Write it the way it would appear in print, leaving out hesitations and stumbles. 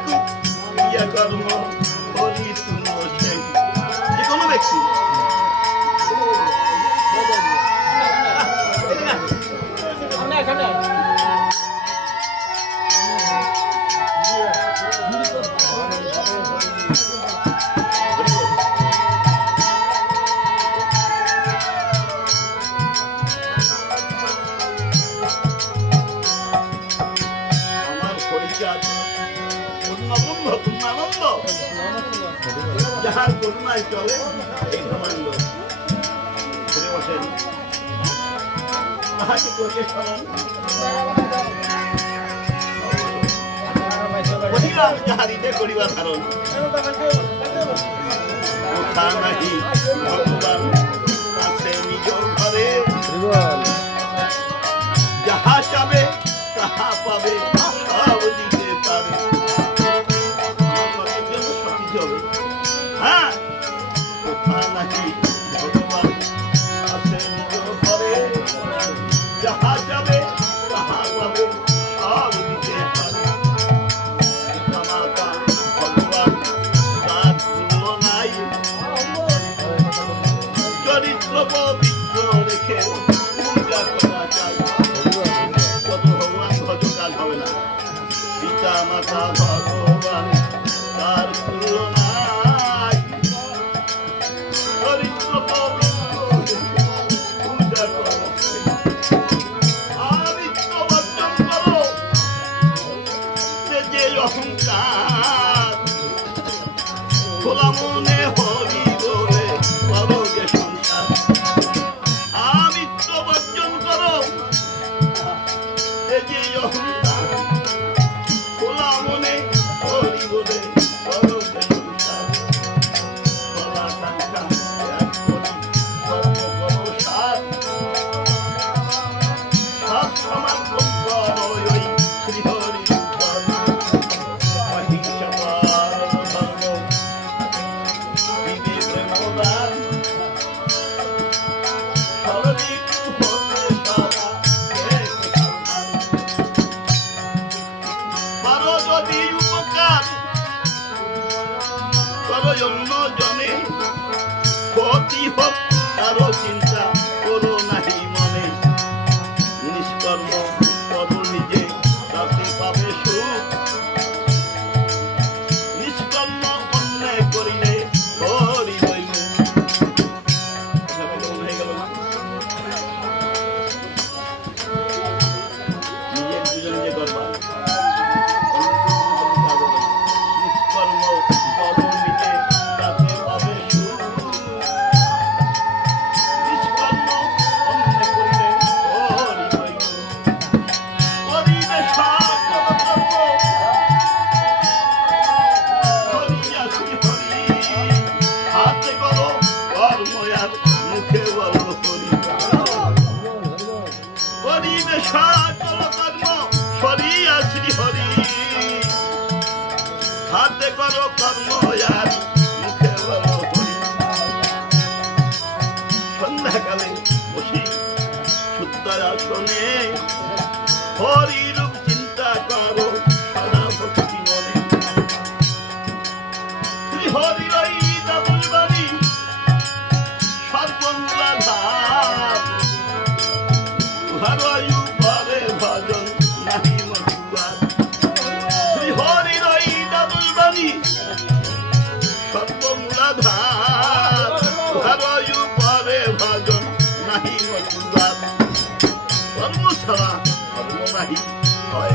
থাকুক ক্রিয়াকর্ম হরি তুল্য সেই। যে কোনো ব্যক্তি পূর্ণানন্দ যাহার করুণায় চলে এই ব্রহ্মাণ্ড ঘুরে বসেন তাহাকে করিয়ে স্মরণ অধিকার যাহারিতে করিবা ধারণ কোথা নাহি ভগবান আছে নিজ ঘরে যাহা চাবে তাহা পাবে সব দিতে পারে। হ্যাঁ কোথা নাহি ভগবান আছে নিজ ঘরে যাহা যাবে তাহা পাবে সব দিতে পারে। ভগবান তার তুল্য নাই চরিত্র পবিত্র রেখে পূজা করা চাই। কত ভগবান ভজ কাজ হবে না। পিতা মাতা ভগবান তার তুল্য নাই চরিত্র পবিত্র পূজা করা চাই। আমিত্ব বর্জন করো যে অহংকার খোলা মনে হরি বলে করো গে সংসার। আমিত্ব বর্জন করো যে অহংকার খোলা মনে হরি বলে করো গে সংসার। খোলা টাকা ত্যাগ করি কর্ম করো সার সব সমাপন করো ওই শ্রীহরি অহিংসা পালন ধর্ম বিধি প্রেমদান সরলিক হতে সারা পারো যদি উপকার করো অন্য জনে ক্ষতি হোক কারো চিন্তা করো নাহি মনে। নিষ্কর্ম করো নিজে তাতে পাবে সুখ নিষ্কর্ম অন্যায় করিলে হরি হইল। হয়ে গেল না নিজের দুজন যে করবা নিষ্কর্ম করো নিজে তাতে পাবে সুখ নিষ্কর্ম অন্যায় করিলে হরি হইল। করিবে সকল কর্ম হরিয়াছি হরি হাতে করো কর্ম আর মুখে বলো হরি। করিবে সকল কর্ম হরিয়াছি হরি হাতে করো কর্ম আর মুখে বলো হরি। সন্ধ্যাকালে বসি শুদ্ধ আসনে হরি রূপ চিন্তা করো সদা ভক্তি মনে। শ্রী হরি ওই ডাবল বাড়ি সর্বমূলাধার উহার উপরে ভজন নাহি মধুয়ার। শ্রী হরি ওই ডাবল বাড়ি সর্বমূলাধার উহার উপরে ভজন নাহি মধুয়ার। কর্ম ছাড়া কর্ম নাহি হয়